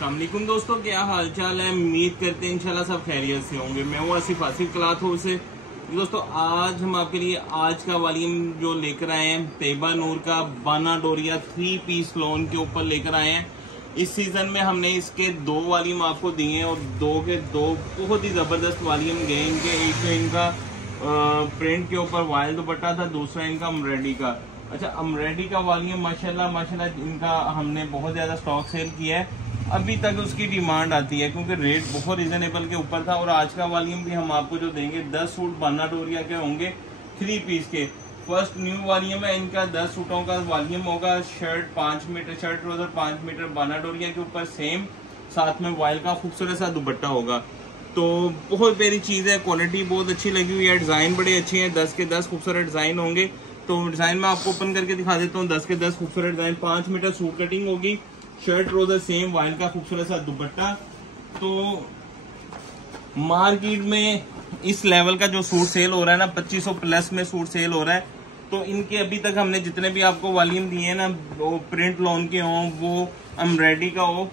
अस्सलाम वालेकुम दोस्तों, क्या हाल चाल है। उम्मीद करते हैं इंशाल्लाह सब खैरियत से होंगे। मैं हूँ आसिफ क्लॉथ हाउस से। दोस्तों आज हम आपके लिए आज का वॉल्यूम जो लेकर आए हैं तैयबा नूर का बाना डोरिया 3 पीस लोन के ऊपर लेकर आए हैं। इस सीजन में हमने इसके 2 वॉल्यूम आपको दिए हैं और 2 के 2 बहुत ही जबरदस्त वॉल्यूम गए इनके। एक तो इनका प्रिंट के ऊपर वाइल्ड दुपट्टा था, दूसरा इनका अमरेडी का। अच्छा, अमरेडी का वॉल्यूम माशाल्लाह इनका हमने बहुत ज्यादा स्टॉक सेल किया है। अभी तक उसकी डिमांड आती है क्योंकि रेट बहुत रिजनेबल के ऊपर था। और आज का वॉल्यूम भी हम आपको जो देंगे 10 सूट बाना डोरिया के होंगे 3 पीस के। फर्स्ट न्यू वॉल्यूम है इनका, 10 सूटों का वॉल्यूम होगा। Shirt 5 metre, shirt trouser 5 metre बाना डोरिया के ऊपर सेम, साथ में वाइल का खूबसूरत सा दुपट्टा होगा। तो बहुत प्यारी चीज है, क्वालिटी बहुत अच्छी लगी हुई है, डिजाइन बड़े अच्छे हैं। 10 के 10 खूबसूरत डिजाइन होंगे। तो डिजाइन मैं आपको ओपन करके दिखा देता हूँ। 10 के 10 खूबसूरत डिजाइन, 5 मीटर सूट कटिंग होगी, शर्ट ट्राउजर सेम, वाइल का खूबसूरत सा दुपट्टा। तो मार्केट में इस लेवल का जो सूट सेल हो रहा है ना, 2500 प्लस में सूट सेल हो रहा है। तो इनके अभी तक हमने जितने भी आपको वॉल्यूम दिए हैं ना, वो प्रिंट लॉन के हों, वो अमरेडी का हो,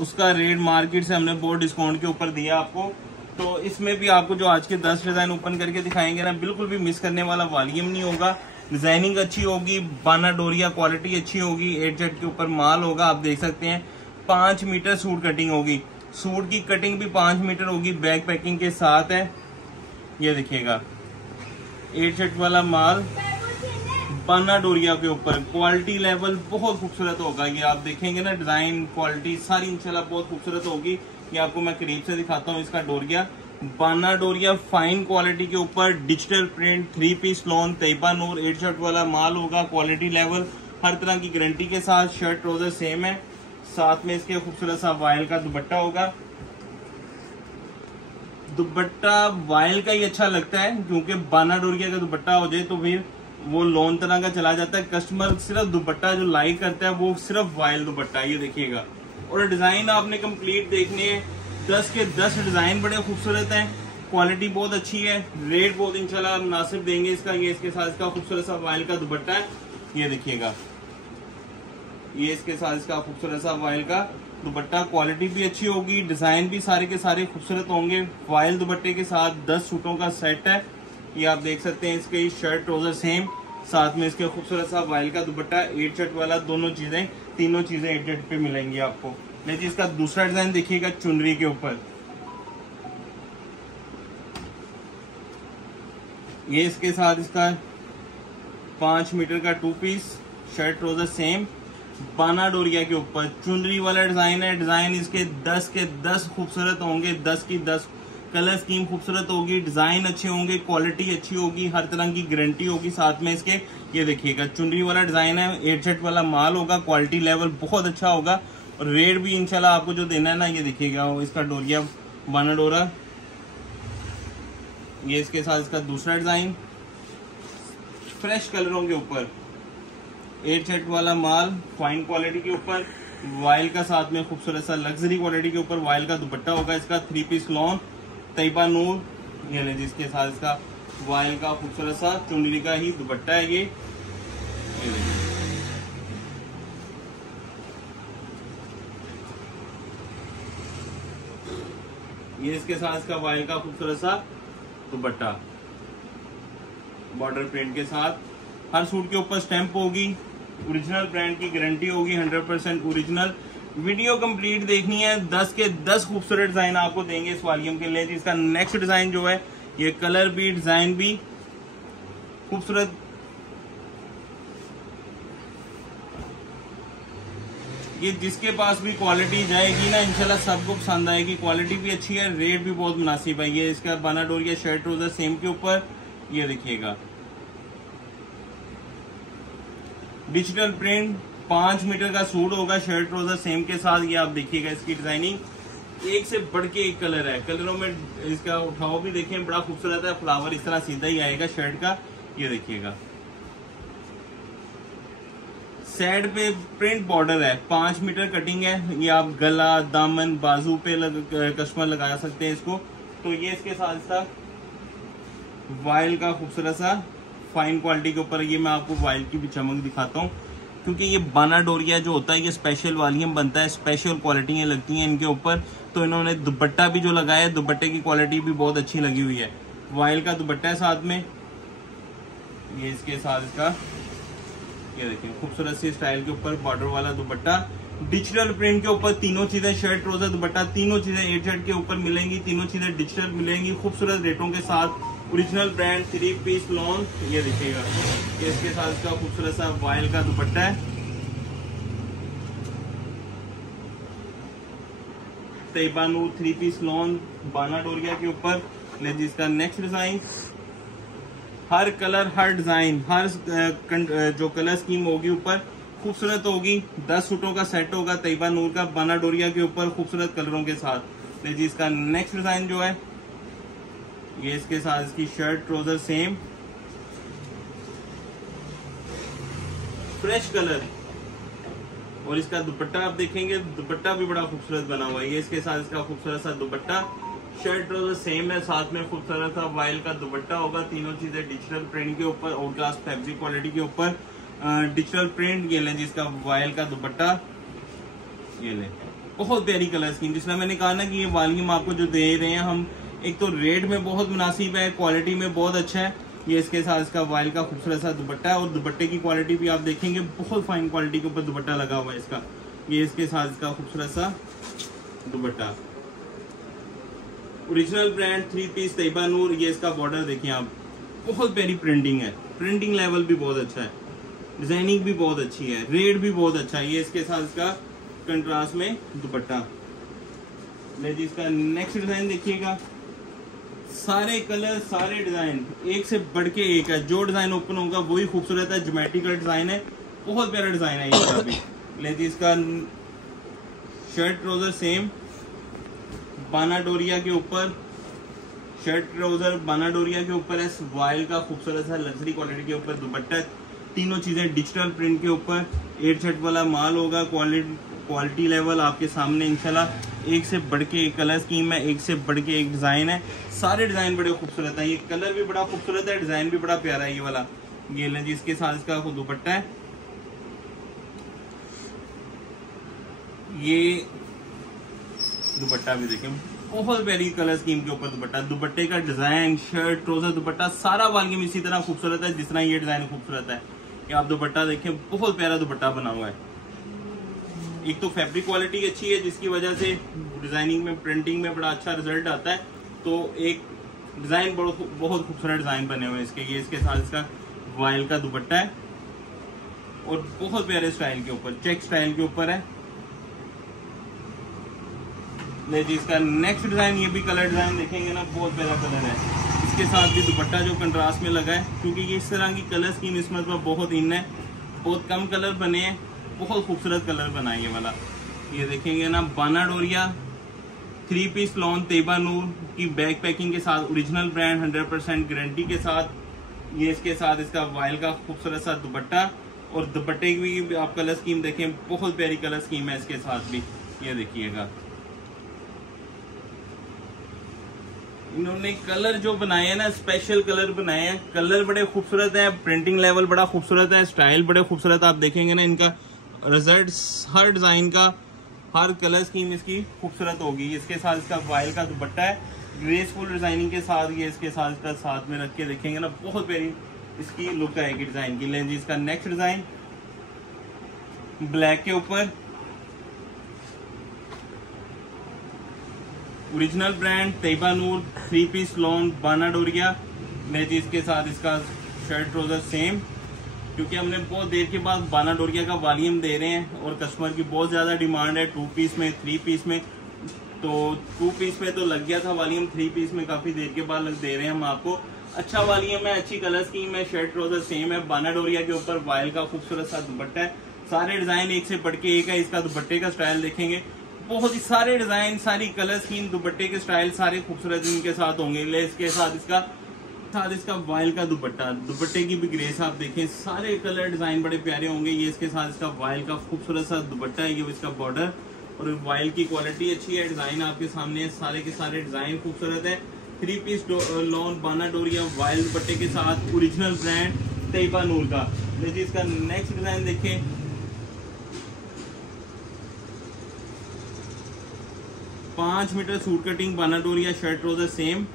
उसका रेट मार्केट से हमने बहुत डिस्काउंट के ऊपर दिया आपको। तो इसमें भी आपको जो आज के 10 डिजाइन ओपन करके दिखाएंगे ना, बिल्कुल भी मिस करने वाला वॉल्यूम नहीं होगा। डिजाइनिंग अच्छी होगी, बाना डोरिया क्वालिटी अच्छी होगी, 8 जेट के ऊपर माल होगा। आप देख सकते हैं 5 मीटर सूट कटिंग होगी, सूट की कटिंग भी 5 मीटर होगी, बैक पैकिंग के साथ है। ये देखिएगा 8 जेट वाला माल बाना डोरिया के ऊपर, क्वालिटी लेवल बहुत खूबसूरत होगा। ये आप देखेंगे ना, डिजाइन क्वालिटी सारी इंशाल्लाह बहुत खूबसूरत होगी। ये आपको मैं करीब से दिखाता हूँ। इसका डोरिया बाना डोरिया फाइन क्वालिटी के ऊपर, digital print 3 piece lawn Tayyaba Noor 8 shirt वाला माल होगा। क्वालिटी लेवल हर तरह की गारंटी के साथ, शर्ट ट्राउजर सेम है, साथ में इसके खूबसूरत सा वाइल का दुपट्टा होगा। दुपट्टा वाइल का ही अच्छा लगता है क्योंकि बाना डोरिया का दुपट्टा हो जाए तो फिर वो लोन तरह का चला जाता है। कस्टमर सिर्फ दुपट्टा जो लाइक करता है वो सिर्फ वाइल दुपट्टा। ये देखिएगा, और डिजाइन आपने कंप्लीट देखने हैं। 10 के 10 डिजाइन बड़े खूबसूरत हैं, क्वालिटी बहुत अच्छी है, रेट बहुत इंशाल्लाह मुनासिब देंगे इसका। ये इसके साथ इसका खूबसूरत सा वाइल का दुपट्टा है। ये देखिएगा, ये इसके साथ इसका खूबसूरत सा वाइल का दुपट्टा, क्वालिटी भी अच्छी होगी, डिजाइन भी सारे के सारे खूबसूरत होंगे। वाइल दुपट्टे के साथ 10 सूटों का सेट है। ये आप देख सकते हैं, इसके शर्ट ट्राउजर सेम, साथ में इसके खूबसूरत सा वाइल का दुपट्टा, 8 शर्ट वाला, दोनों चीजें, तीनों चीजें 8 शर्ट पे मिलेंगी आपको। लेकिन इसका दूसरा डिजाइन देखिएगा चुनरी के ऊपर। ये इसके साथ इसका 5 मीटर का 2 पीस, शर्ट ट्राउजर सेम, बाना डोरिया के ऊपर चुनरी वाला डिजाइन है। डिजाइन इसके 10 के 10 खूबसूरत होंगे, 10 की 10 कलर स्कीम खूबसूरत होगी, डिजाइन अच्छे होंगे, क्वालिटी अच्छी होगी, हर तरह की गारंटी होगी। साथ में इसके ये देखिएगा चुनरी वाला डिजाइन है, 8 शर्ट वाला माल होगा, क्वालिटी लेवल बहुत अच्छा होगा। और रेट भी इंशाल्लाह आपको जो देना है ना, ये देखिएगा इसका डोरिया बाना डोरा। ये इसके साथ इसका दूसरा डिजाइन फ्रेश कलरों के ऊपर, 8 शर्ट वाला माल फाइन क्वालिटी के ऊपर, वाइल का साथ में खूबसूरत सा लग्जरी क्वालिटी के ऊपर वाइल का दुपट्टा होगा। इसका 3 पीस लॉन तैयबा नूर, ये जिसके साथ इसका वाइल का खूबसूरत सा चुनरी का ही दुपट्टा है। ये इसके साथ इसका वाइल का खूबसूरत सा दुपट्टा, बॉर्डर प्रिंट के साथ। हर सूट के ऊपर स्टैंप होगी, ओरिजिनल ब्रांड की गारंटी होगी, 100% ओरिजिनल। वीडियो कंप्लीट देखनी है, 10 के 10 खूबसूरत डिजाइन आपको देंगे इस वॉल्यूम के लिए। इसका नेक्स्ट डिजाइन जो है, ये कलर भी डिजाइन भी खूबसूरत। ये जिसके पास भी क्वालिटी जाएगी ना, इंशाल्लाह सबको पसंद आएगी। क्वालिटी भी अच्छी है, रेट भी बहुत मुनासिब है। ये इसका बाना डोरिया शर्ट ट्राउजर सेम के ऊपर, ये देखिएगा डिजिटल प्रिंट 5 मीटर का सूट होगा, शर्ट ट्राउजर सेम के साथ। ये आप देखिएगा इसकी डिजाइनिंग एक से बढ़ के एक कलर है। कलरों में इसका उठाव भी देखें, बड़ा खूबसूरत है। फ्लावर इस तरह सीधा ही आएगा शर्ट का। ये देखिएगा साइड पे प्रिंट बॉर्डर है, 5 मीटर कटिंग है। ये आप गला, दामन, बाजू पे कस्टमर लगा सकते हैं इसको। तो ये इसके साथ इसका वाइल का खूबसूरत सा फाइन क्वालिटी के ऊपर, ये मैं आपको वाइल की भी चमक दिखाता हूँ। क्योंकि ये बाना डोरिया जो होता है ये स्पेशल वॉल्यूम बनता है, स्पेशल क्वालिटियाँ लगती हैं इनके ऊपर। तो इन्होंने दुपट्टा भी जो लगाया है, दुपट्टे की क्वालिटी भी बहुत अच्छी लगी हुई है। वाइल का दुपट्टा है साथ में, ये इसके साथ इसका ये देखिए खूबसूरत सी स्टाइल के ऊपर बॉर्डर वाला दुपट्टा, डिजिटल प्रिंट के ऊपर तीनों चीजें शर्ट ट्राउजर दुपट्टा तीनों चीजें ए शर्ट के ऊपर मिलेंगी, तीनों चीजें डिजिटल मिलेंगी खूबसूरत रेटों के साथ। ओरिजिनल ब्रांड 3 पीस लॉन, ये देखिएगा ये इसके साथ इसका खूबसूरत सा वाइल का दुपट्टा है। तैबानूर 3 पीस लॉन बाना डोरिया के ऊपर। जिसका नेक्स्ट डिजाइन, हर कलर हर डिजाइन हर जो कलर स्कीम होगी ऊपर खूबसूरत होगी। 10 सूटों का सेट होगा तैबानूर का बाना डोरिया के ऊपर खूबसूरत कलरों के साथ। जी इसका नेक्स्ट डिजाइन जो है ये इसके साथ इसकी shirt trouser same fresh colour, और इसका दुपट्टा आप देखेंगे दुपट्टा भी बड़ा खूबसूरत बना हुआ है। ये इसके साथ इसका खूबसूरत सा दुपट्टा, शर्ट ट्राउजर सेम है, साथ में खूबसूरत सा वाइल का दुपट्टा होगा। तीनों चीजें डिजिटल प्रिंट के ऊपर और ग्लास फैब्रिक क्वालिटी के ऊपर डिजिटल प्रिंट। ये लें जिसका वाइल का दुपट्टा, ये ले बहुत प्यारी कलर स्कीम। जिसमें मैंने कहा ना कि ये वॉल्यूम आपको जो दे रहे हैं हम, एक तो रेट में बहुत मुनासिब है, क्वालिटी में बहुत अच्छा है। ये इसके साथ इसका वाइल का खूबसूरत सा दुपट्टा है, और दुपट्टे की क्वालिटी भी आप देखेंगे बहुत फाइन क्वालिटी के ऊपर दुपट्टा लगा हुआ है इसका। ये इसके साथ इसका खूबसूरत सा दुपट्टा, ओरिजिनल ब्रांड 3 पीस तैबानूर। ये इसका बॉर्डर देखिए आप, बहुत प्यारी प्रिंटिंग है, प्रिंटिंग लेवल भी बहुत अच्छा है, डिजाइनिंग भी बहुत अच्छी है, रेट भी बहुत अच्छा है। ये इसके साथ इसका कंट्रास्ट में दुपट्टा। जी इसका नेक्स्ट डिजाइन देखिएगा, सारे कलर सारे डिजाइन एक से बढ़ के एक है। जो डिजाइन ओपन होगा वही खूबसूरत है, ज्योमेट्रिकल डिजाइन है, बहुत प्यारा डिजाइन है इसका भी। ले जी इसका शर्ट ट्राउजर सेम बाना डोरिया के ऊपर, शर्ट ट्राउजर बाना डोरिया के ऊपर है, वाइल का खूबसूरत सा लग्जरी क्वालिटी के ऊपर दुपट्टा। तीनों चीजें डिजिटल प्रिंट के ऊपर 8 शर्ट वाला माल होगा। क्वालिटी लेवल आपके सामने इंशाल्लाह, एक से बढ़ के एक कलर स्कीम है, एक से बढ़ के एक डिजाइन है, सारे डिजाइन बड़े खूबसूरत है। ये कलर भी बड़ा खूबसूरत है, डिजाइन भी बड़ा प्यारा है ये वाला। ये लें जी इसके साथ इसका दुपट्टा है, ये दुपट्टा भी देखें बहुत प्यारी कलर स्कीम के ऊपर दुपट्टा। दुपट्टे का डिजाइन, शर्ट ट्राउजर दुपट्टा सारा वॉल्यूम इसी तरह खूबसूरत है जिस तरह ये डिजाइन खूबसूरत है। ये आप दुपट्टा देखें, बहुत प्यारा दुपट्टा बना हुआ है। एक तो फैब्रिक क्वालिटी अच्छी है जिसकी वजह से डिजाइनिंग में प्रिंटिंग में बड़ा अच्छा रिजल्ट आता है। तो एक डिजाइन बहुत खूबसूरत डिजाइन बने हुए हैं इसके। ये इसके साथ इसका वाइल का दुपट्टा है, और बहुत प्यारे स्टाइल के ऊपर, चेक स्टाइल के ऊपर है। जी इसका नेक्स्ट डिजाइन, ये भी कलर डिजाइन देखेंगे ना, बहुत प्यारा कलर है। इसके साथ भी दुपट्टा जो कंट्रास्ट में लगा है, क्योंकि ये इस तरह की कलर स्कीम इस मतलब बहुत इन है, बहुत कम कलर बने हैं, बहुत खूबसूरत कलर बना है ये वाला। ये देखेंगे ना, बाना डोरिया 3 पीस लॉन तैबानूर की बैक पैकिंग के साथ, ओरिजिनल ब्रांड 100% गारंटी के साथ। ये इसके साथ इसका वाइल का खूबसूरत सा दुपट्टा, और दुपट्टे की भी आप कलर स्कीम देखें, बहुत प्यारी कलर स्कीम है इसके साथ भी। ये देखिएगा इन्होंने कलर जो बनाए हैं ना, स्पेशल कलर बनाए हैं, कलर बड़े खूबसूरत है, प्रिंटिंग लेवल बड़ा खूबसूरत है, स्टाइल बड़े खूबसूरत। आप देखेंगे ना इनका रिजल्ट, हर डिजाइन का हर कलर स्कीम इसकी खूबसूरत होगी। इसके साथ इसका वाइल का दुपट्टा है, ग्रेसफुल डिजाइनिंग के साथ। ये इसके साथ इसका साथ में रख के देखेंगे ना, बहुत प्यारी इसकी लुक आएगी डिजाइन की। लें जी इसका नेक्स्ट डिजाइन, ब्लैक के ऊपर, ओरिजिनल ब्रांड तैबानूर 3 पीस लॉन बाना डोरिया। मैं जी इसके साथ इसका शर्ट ट्राउजर सेम, क्योंकि हमने बहुत देर के बाद बाना डोरिया का वॉल्यूम दे रहे हैं और कस्टमर की बहुत ज्यादा डिमांड है 2 पीस में 3 पीस में। तो 2 पीस में तो लग गया था वॉल्यूम, 3 पीस में काफी देर के बाद दे रहे हैं हम आपको। अच्छा वॉल्यूम है, अच्छी कलर स्कीम है, शर्ट ट्राउजर सेम है, बाना डोरिया के ऊपर वाइल का खूबसूरत सा दुपट्टा है। सारे डिजाइन एक से बढ़ के एक है। इसका दुपट्टे का स्टाइल देखेंगे, बहुत ही सारे डिजाइन, सारी कलर स्कीम, दुपट्टे के स्टाइल सारे खूबसूरत इनके साथ होंगे। इसके साथ इसका वाइल का दुपट्टा, दुपट्टे की भी ग्रेस आप देखें, सारे कलर डिजाइन बड़े प्यारे होंगे। ये इसके साथ इसका वाइल का खूबसूरत सा दुपट्टा है, ये इसका बॉर्डर, और वाइल की क्वालिटी अच्छी है, डिजाइन आपके सामने है, सारे के सारे डिजाइन खूबसूरत है। 3 पीस लॉन बाना डोरिया वाइल दुपट्टे के साथ, ओरिजिनल ब्रांड तैबानूर का। देखिए इसका नेक्स्ट डिजाइन देखें, 5 मीटर सूट कटिंग बाना डोरिया शर्ट ट्राउजर सेम।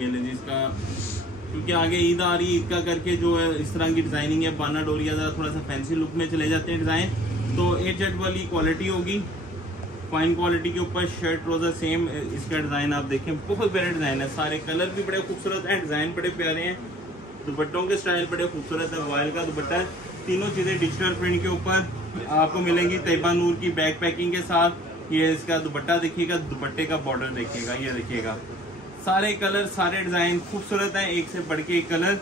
ये ले जी इसका, क्योंकि आगे ईद आ रही है, ईद का करके जो है इस तरह की डिजाइनिंग है बाना डोरिया जरा थोड़ा सा फैंसी लुक में चले जाते हैं डिजाइन। तो 8 वाली क्वालिटी होगी, फाइन क्वालिटी के ऊपर शर्ट ट्राउजर सेम। इसका डिजाइन आप देखें, बहुत प्यारे डिजाइन है, सारे कलर भी बड़े खूबसूरत हैं, डिजाइन बड़े प्यारे हैं, दुपट्टों के स्टाइल बड़े खूबसूरत है। वॉयल का दुपट्टा है, तीनों चीजें डिजिटल प्रिंट के ऊपर आपको मिलेंगी तैयबा नूर की बैक पैकिंग के साथ। ये इसका दुपट्टा देखिएगा, दुपट्टे का बॉर्डर देखिएगा, ये देखिएगा, सारे कलर सारे डिजाइन खूबसूरत हैं, एक से बढ़ के एक कलर,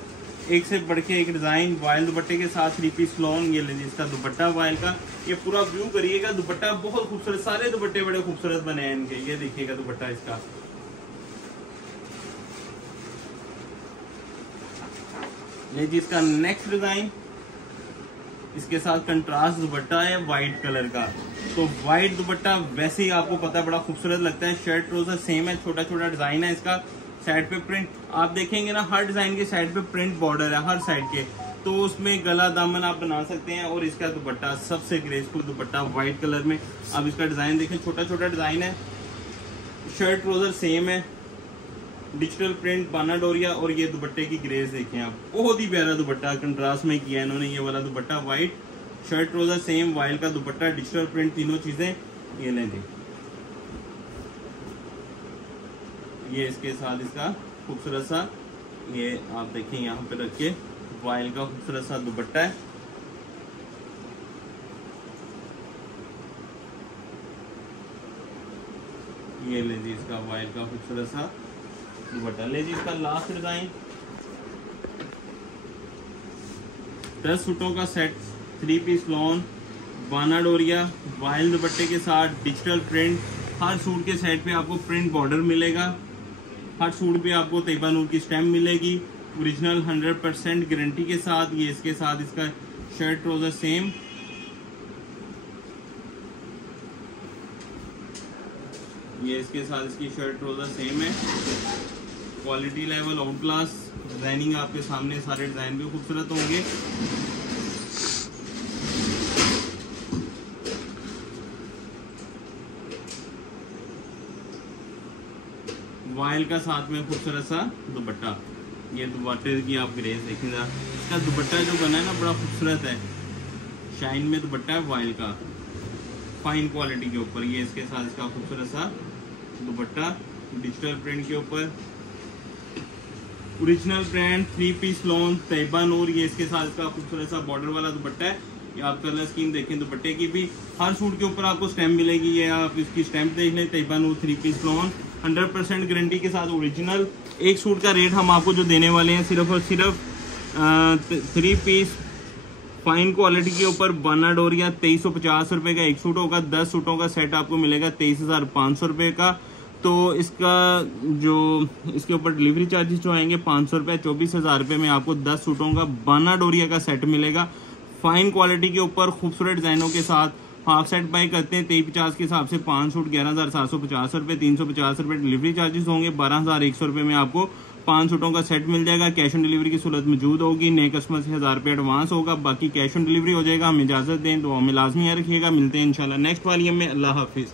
एक से बढ़ के एक डिजाइन। वॉयल दुपट्टे के साथ 3 पीस लॉन्ग। ये लीजिए इसका दुपट्टा वॉयल का, ये पूरा व्यू करिएगा, दुपट्टा बहुत खूबसूरत, सारे दुपट्टे बड़े खूबसूरत बने हैं इनके। ये देखिएगा दुपट्टा इसका। ये जी इसका नेक्स्ट डिजाइन, इसके साथ कंट्रास्ट दुपट्टा है व्हाइट कलर का। तो व्हाइट दुपट्टा वैसे ही आपको पता है बड़ा खूबसूरत लगता है। शर्ट ट्राउजर सेम है, छोटा छोटा डिजाइन है इसका। साइड पे प्रिंट आप देखेंगे ना, हर डिजाइन के साइड पे प्रिंट बॉर्डर है हर साइड के, तो उसमें गला दामन आप बना सकते हैं। और इसका दुपट्टा सबसे ग्रेसफुल दुपट्टा व्हाइट कलर में। अब इसका डिजाइन देखें, छोटा छोटा डिजाइन है, शर्ट ट्राउजर सेम है, डिजिटल प्रिंट बाना डोरिया। और ये दुपट्टे की ग्रेस देखें आप, बहुत ही प्यारा दुपट्टा कंट्रास्ट में किया है इन्होंने। ये वाला दुपट्टा white, shirt trouser same, vial का दुपट्टा, डिजिटल प्रिंट, तीनों चीजें। ये लें जी, ये इसके साथ इसका खूबसूरत सा, ये आप देखें यहाँ पे रख के, वॉयल का खूबसूरत सा दुपट्टा है। ये ले जी इसका वॉयल का खूबसूरत सा दुपट्टा। ले जी इसका लास्ट डिजाइन, 10 सूटों का सेट, 3 पीस लॉन, बाना डोरिया, वॉयल दुपट्टे के साथ, डिजिटल प्रिंट। हर सूट के सेट पे आपको प्रिंट बॉर्डर मिलेगा, हर सूट पे आपको तैयबा नूर की स्टैम्प मिलेगी, ओरिजिनल 100% गारंटी के साथ। ये इसके साथ इसका शर्ट ट्राउजर सेम। ये इसके साथ इसकी शर्ट ट्राउजर सेम है, quality level out class. Designing आपके सामने, सारे डिजाइन भी खूबसूरत होंगे। वॉयल का साथ में खूबसूरत सा दुपट्टा। ये दुपट्टे की आप ग्रेस देखिएगा, इसका दुपट्टा जो बना है ना बड़ा खूबसूरत है, शाइन में दुपट्टा है वॉयल का, फाइन क्वालिटी के ऊपर। ये इसके साथ इसका खूबसूरत सा दुपट्टा, डिजिटल प्रिंट के ऊपर, original brand, 3 piece lawn, Tayyaba Noor. ये इसके साथ इसका खूबसूरत सा बॉर्डर वाला दुपट्टा है। ये आप कलर स्कीम देखें दुपट्टे की भी, हर सूट के ऊपर आपको स्टैम्प मिलेगी। ये आप इसकी स्टैम्प देख लें, तैयबा नूर 3 पीस लॉन, 100% गारंटी के साथ ओरिजिनल। एक सूट का रेट हम आपको जो देने वाले हैं सिर्फ और सिर्फ 3 पीस फाइन क्वालिटी के ऊपर बाना डोरिया 2350 रुपये का एक सूट होगा। 10 सूटों का सेट आपको मिलेगा 23,500 रुपये का। तो इसका जो इसके ऊपर डिलीवरी चार्जेस जो आएंगे 500 रुपये, 24,000 रुपये में आपको 10 सूटों का बाना डोरिया का सेट मिलेगा। फाइन क्वालिटी के ऊपर खूबसूरत डिजाइनों के साथ हाफ सेट बाई करते हैं 2350 के हिसाब से 5 सूट 11,750 रुपये, 350 रुपये डिलीवरी चार्जेस होंगे। 12,100 रुपये में आपको 5 सूटों का सेट मिल जाएगा। कैश ऑन डिलीवरी की सूरत मौजूद होगी। नए कस्टमर से 1000 रुपये एडवांस होगा, बाकी कैश ऑन डिलीवरी हो जाएगा। हम इजाजत दें तो हमें लाजमी रखिएगा। मिलते हैं इंशाल्लाह नेक्स्ट वाली में। अल्लाह हाफिज।